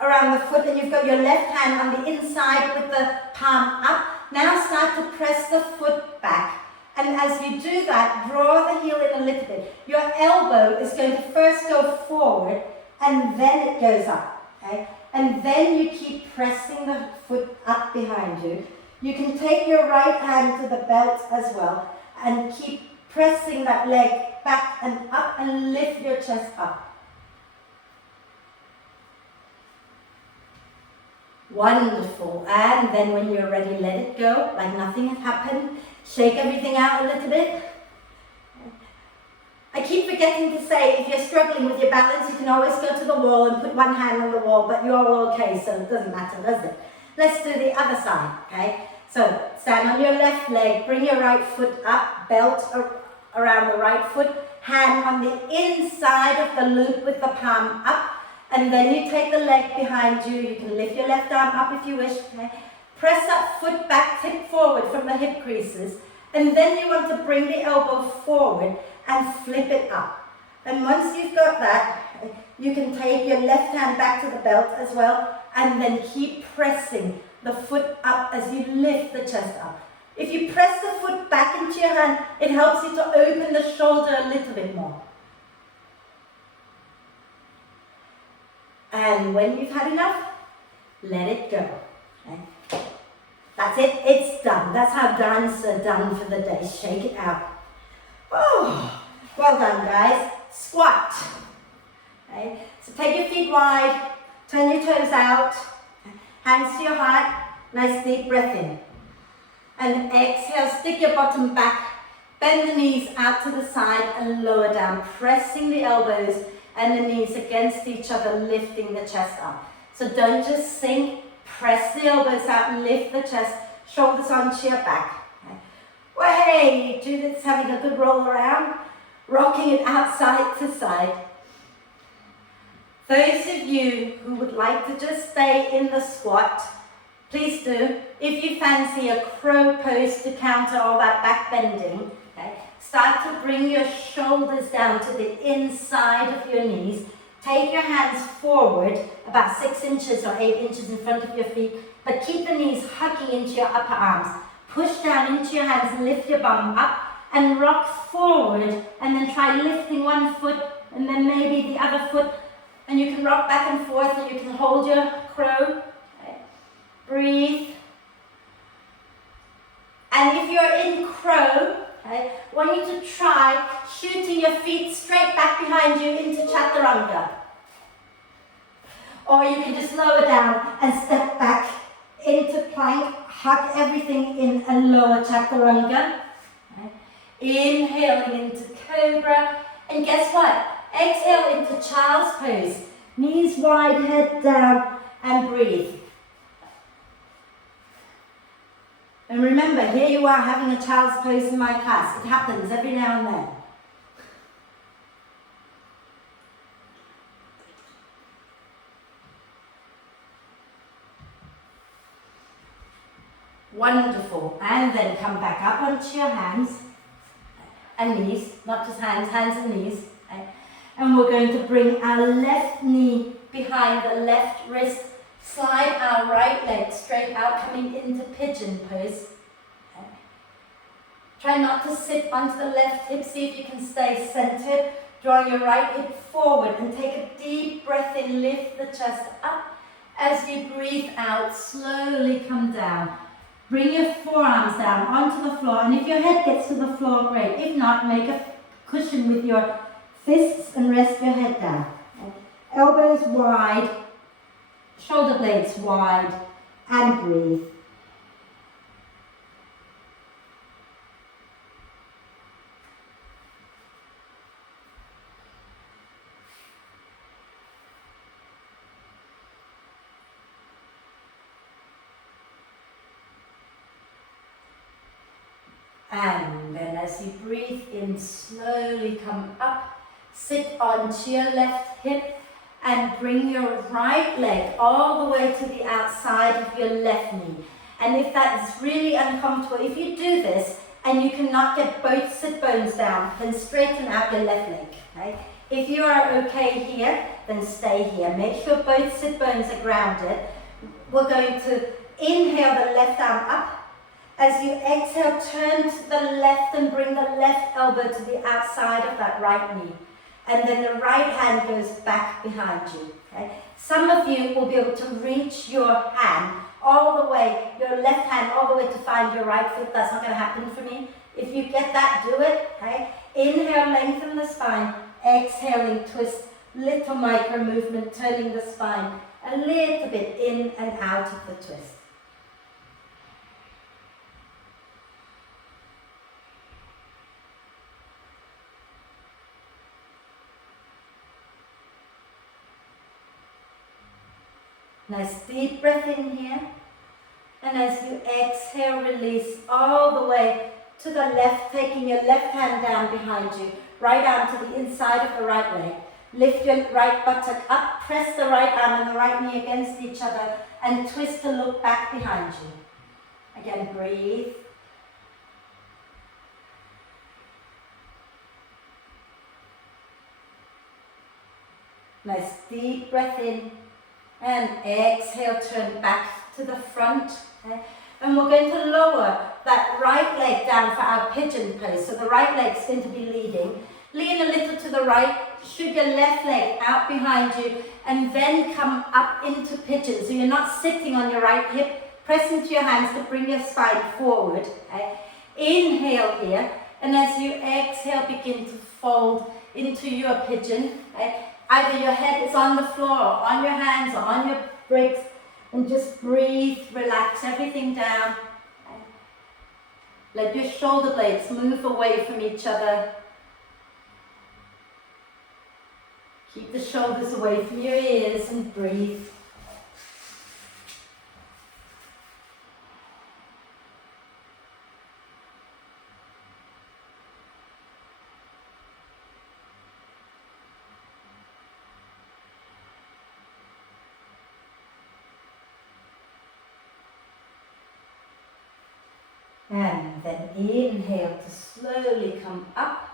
around the foot and you've got your left hand on the inside with the palm up. Now start to press the foot back. And as you do that, draw the heel in a little bit. Your elbow is going to first go forward and then it goes up. Okay? And then you keep pressing the foot up behind you. You can take your right hand to the belt as well and keep pressing that leg back and up and lift your chest up. Wonderful. And then when you're ready, let it go, like nothing had happened. Shake everything out a little bit. I keep forgetting to say, if you're struggling with your balance, you can always go to the wall and put one hand on the wall, but you're all okay, so it doesn't matter, does it? Let's do the other side, okay? So, stand on your left leg, bring your right foot up, belt around the right foot, hand on the inside of the loop with the palm up, and then you take the leg behind you. You can lift your left arm up if you wish, okay? Press that foot back, tip forward from the hip creases, and then you want to bring the elbow forward and flip it up. And once you've got that, you can take your left hand back to the belt as well, and then keep pressing the foot up as you lift the chest up. If you press the foot back into your hand, it helps you to open the shoulder a little bit more. And when you've had enough, let it go. Okay? That's it, it's done. That's how dance are done for the day. Shake it out. Oh, well done, guys. Squat. Okay? So take your feet wide, turn your toes out, hands to your heart, nice deep breath in. And exhale, stick your bottom back, bend the knees out to the side and lower down, pressing the elbows and the knees against each other, lifting the chest up. So don't just sink, press the elbows out, lift the chest, shoulders onto your back. Way, do this, having a good roll around, rocking it outside to side. Those of you who would like to just stay in the squat, please do. If you fancy a crow pose to counter all that back bending, okay, start to bring your shoulders down to the inside of your knees. Take your hands forward about 6 inches or 8 inches in front of your feet, but keep the knees hugging into your upper arms. Push down into your hands and lift your bum up and rock forward, and then try lifting one foot and then maybe the other foot, and you can rock back and forth and you can hold your crow. Okay. Breathe. And if you're in crow, okay, I want you to try shooting your feet straight back behind you into chaturanga. Or you can just lower down and step back into plank, hug everything in a lower chaturanga. Okay. Inhaling into cobra, and guess what? Exhale into child's pose. Knees wide, head down, and breathe. And remember, here you are having a child's pose in my class. It happens every now and then. Wonderful. And then come back up onto your hands and knees, not just hands, hands and knees. Okay? And we're going to bring our left knee behind the left wrist, slide our right leg straight out, coming into pigeon pose. Okay? Try not to sit onto the left hip, see if you can stay centered. Draw your right hip forward and take a deep breath in, lift the chest up. As you breathe out, slowly come down. Bring your forearms down onto the floor, and if your head gets to the floor, great. If not, make a cushion with your fists and rest your head down. Elbows wide, shoulder blades wide, and breathe. And then as you breathe in, slowly come up, sit onto your left hip and bring your right leg all the way to the outside of your left knee. And if that is really uncomfortable, if you do this and you cannot get both sit bones down, then straighten out your left leg. Okay? If you are okay here, then stay here. Make sure both sit bones are grounded. We're going to inhale the left arm up. As you exhale, turn to the left and bring the left elbow to the outside of that right knee. And then the right hand goes back behind you. Okay? Some of you will be able to reach your hand all the way, your left hand all the way to find your right foot. That's not going to happen for me. If you get that, do it. Okay? Inhale, lengthen the spine. Exhaling, twist, little micro movement, turning the spine. a little bit in and out of the twist. Nice deep breath in here. And as you exhale, release all the way to the left, taking your left hand down behind you, right arm to the inside of the right leg. Lift your right buttock up, press the right arm and the right knee against each other, and twist to look back behind you. Again, breathe. Nice deep breath in, and exhale, turn back to the front. Okay? And we're going to lower that right leg down for our pigeon pose. So the right leg's going to be leading. Lean a little to the right, shoot your left leg out behind you, and then come up into pigeon. So you're not sitting on your right hip, press into your hands to bring your spine forward. Okay? Inhale here, and as you exhale, begin to fold into your pigeon. Okay? Either your head is on the floor, or on your hands, or on your bricks, and just breathe, relax everything down. Okay? Let your shoulder blades move away from each other. Keep the shoulders away from your ears and breathe. And then inhale to slowly come up.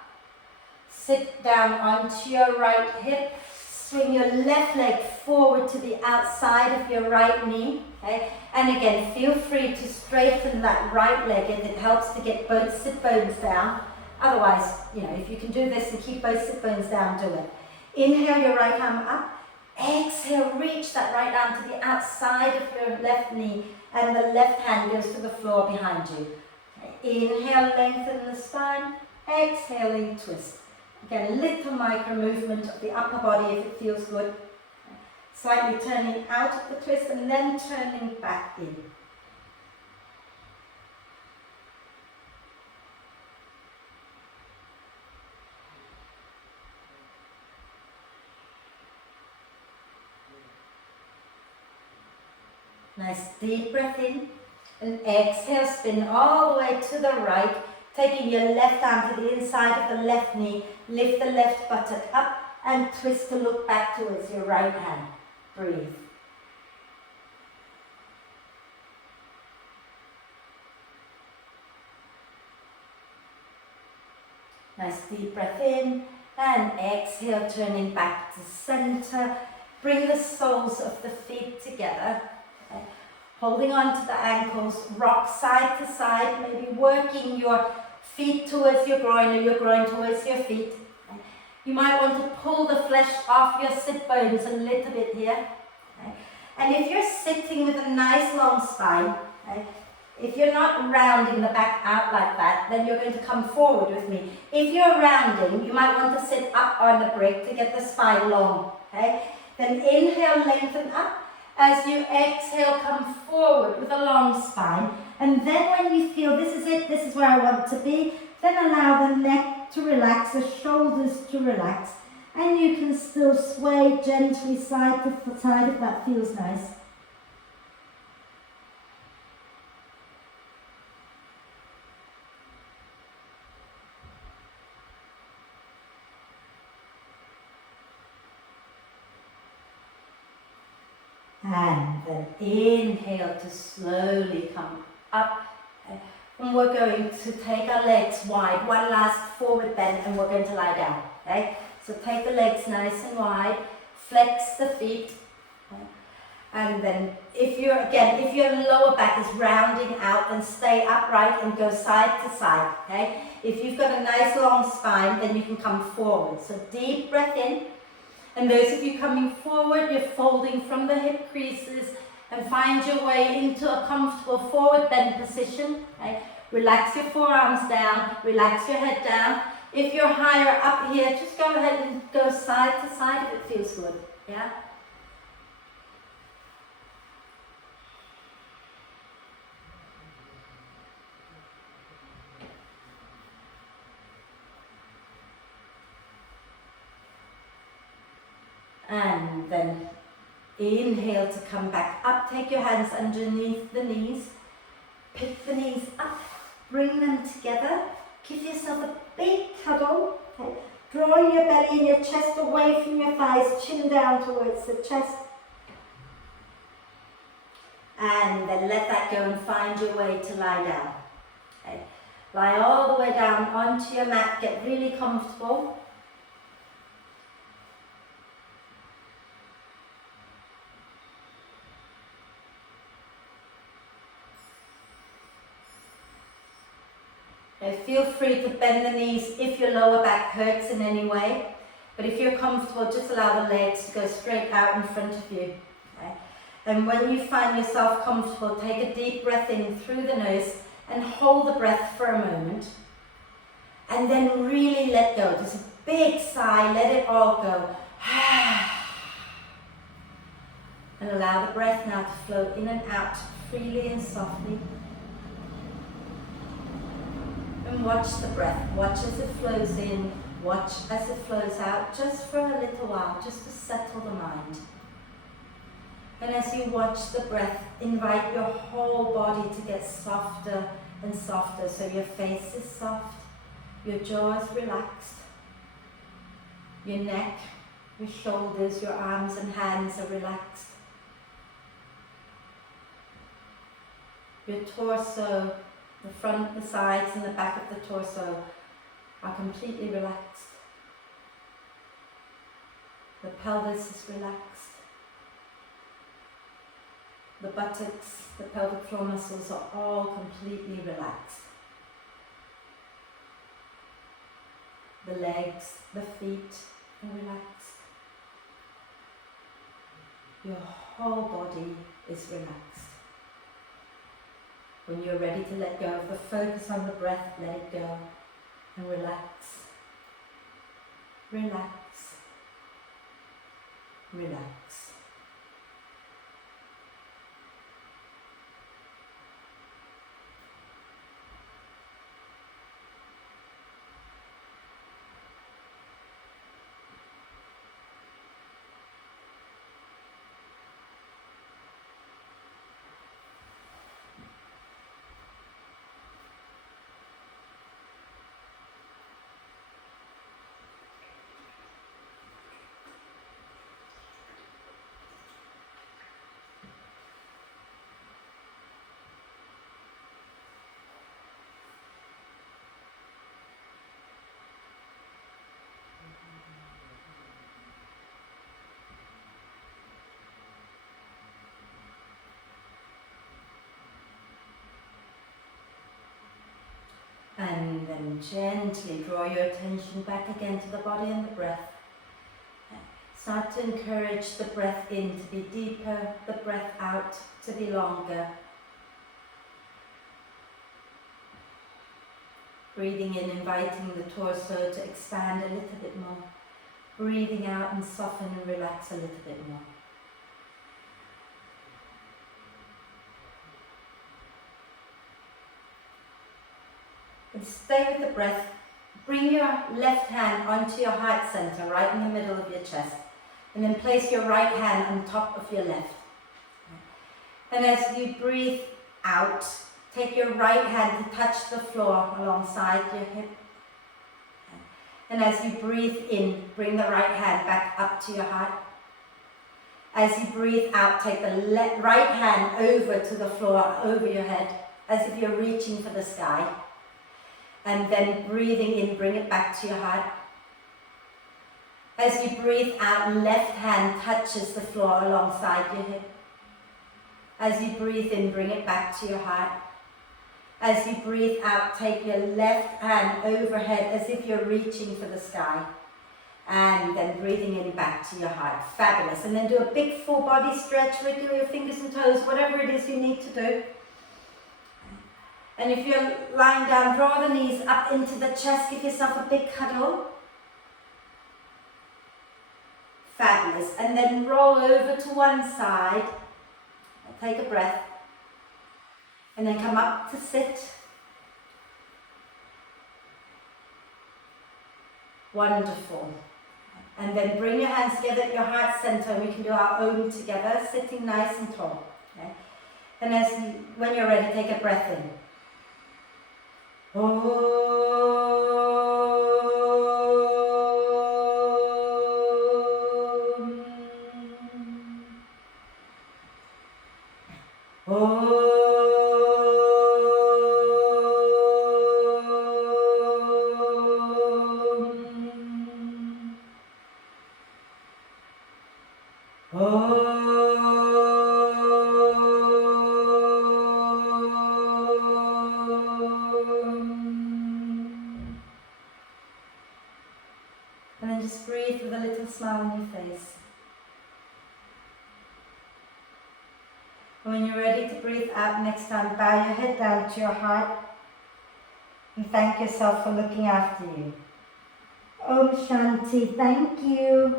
Sit down onto your right hip. Swing your left leg forward to the outside of your right knee. Okay? And again, feel free to straighten that right leg if it helps to get both sit bones down. Otherwise, if you can do this and keep both sit bones down, do it. Inhale your right arm up. Exhale, reach that right arm to the outside of your left knee, and the left hand goes to the floor behind you. Inhale, lengthen the spine. Exhaling, twist. Again, a little micro movement of the upper body if it feels good. Slightly turning out of the twist and then turning back in. Nice deep breath in, and exhale, spin all the way to the right, taking your left arm to the inside of the left knee, lift the left buttock up and twist to look back towards your right hand. Breathe. Nice deep breath in, and exhale, turning back to center. Bring the soles of the feet together. Okay. Holding on to the ankles, rock side to side, maybe working your feet towards your groin or your groin towards your feet. Okay. You might want to pull the flesh off your sit bones a little bit here. Okay. And if you're sitting with a nice long spine, okay, if you're not rounding the back out like that, then you're going to come forward with me. If you're rounding, you might want to sit up on the brick to get the spine long. Okay? Then inhale, lengthen up. As you exhale, come forward with a long spine. And then when you feel this is it, this is where I want to be, then allow the neck to relax, the shoulders to relax. And you can still sway gently side to side if that feels nice. And then inhale to slowly come up. And we're going to take our legs wide. One last forward bend and we're going to lie down. Okay? So take the legs nice and wide. Flex the feet. Okay? And then if your lower back is rounding out, then stay upright and go side to side. Okay? If you've got a nice long spine, then you can come forward. So deep breath in. And those of you coming forward, you're folding from the hip creases and find your way into a comfortable forward bend position. Okay? Relax your forearms down, relax your head down. If you're higher up here, just go ahead and go side to side if it feels good. Yeah? And then inhale to come back up. Take your hands underneath the knees. Pick the knees up. Bring them together. Give yourself a big cuddle. Okay. Drawing your belly and your chest away from your thighs. Chin down towards the chest. And then let that go and find your way to lie down. Okay. Lie all the way down onto your mat. Get really comfortable. Feel free to bend the knees if your lower back hurts in any way, but if you're comfortable, just allow the legs to go straight out in front of you. Okay? And when you find yourself comfortable, take a deep breath in through the nose and hold the breath for a moment. And then really let go. Just a big sigh, let it all go. And allow the breath now to flow in and out freely and softly. And watch the breath. Watch as it flows in. Watch as it flows out, just for a little while, just to settle the mind. And as you watch the breath, invite your whole body to get softer and softer. So your face is soft, your jaw is relaxed, your neck, your shoulders, your arms and hands are relaxed. Your torso, the front, the sides and the back of the torso are completely relaxed. The pelvis is relaxed. The buttocks, the pelvic floor muscles are all completely relaxed. The legs, the feet are relaxed. Your whole body is relaxed. When you're ready to let go of the focus on the breath, let it go and relax. Relax. Relax. And then gently draw your attention back again to the body and the breath. Start to encourage the breath in to be deeper, the breath out to be longer. Breathing in, inviting the torso to expand a little bit more. Breathing out and soften and relax a little bit more. And stay with the breath. Bring your left hand onto your heart center, right in the middle of your chest. And then place your right hand on top of your left. And as you breathe out, take your right hand to touch the floor alongside your hip. And as you breathe in, bring the right hand back up to your heart. As you breathe out, take the right hand over to the floor, over your head, as if you're reaching for the sky. And then breathing in, bring it back to your heart. As you breathe out, left hand touches the floor alongside your hip. As you breathe in, bring it back to your heart. As you breathe out, take your left hand overhead as if you're reaching for the sky. And then breathing in back to your heart. Fabulous. And then do a big full body stretch, wiggle your fingers and toes, whatever it is you need to do. And if you're lying down, draw the knees up into the chest, give yourself a big cuddle. Fabulous. And then roll over to one side. Take a breath. And then come up to sit. Wonderful. And then bring your hands together at your heart center, and we can do our Om together, sitting nice and tall. Okay? And when you're ready, take a breath in. Om. And then just breathe with a little smile on your face. When you're ready to breathe out next time, bow your head down to your heart and thank yourself for looking after you. Om Shanti, thank you.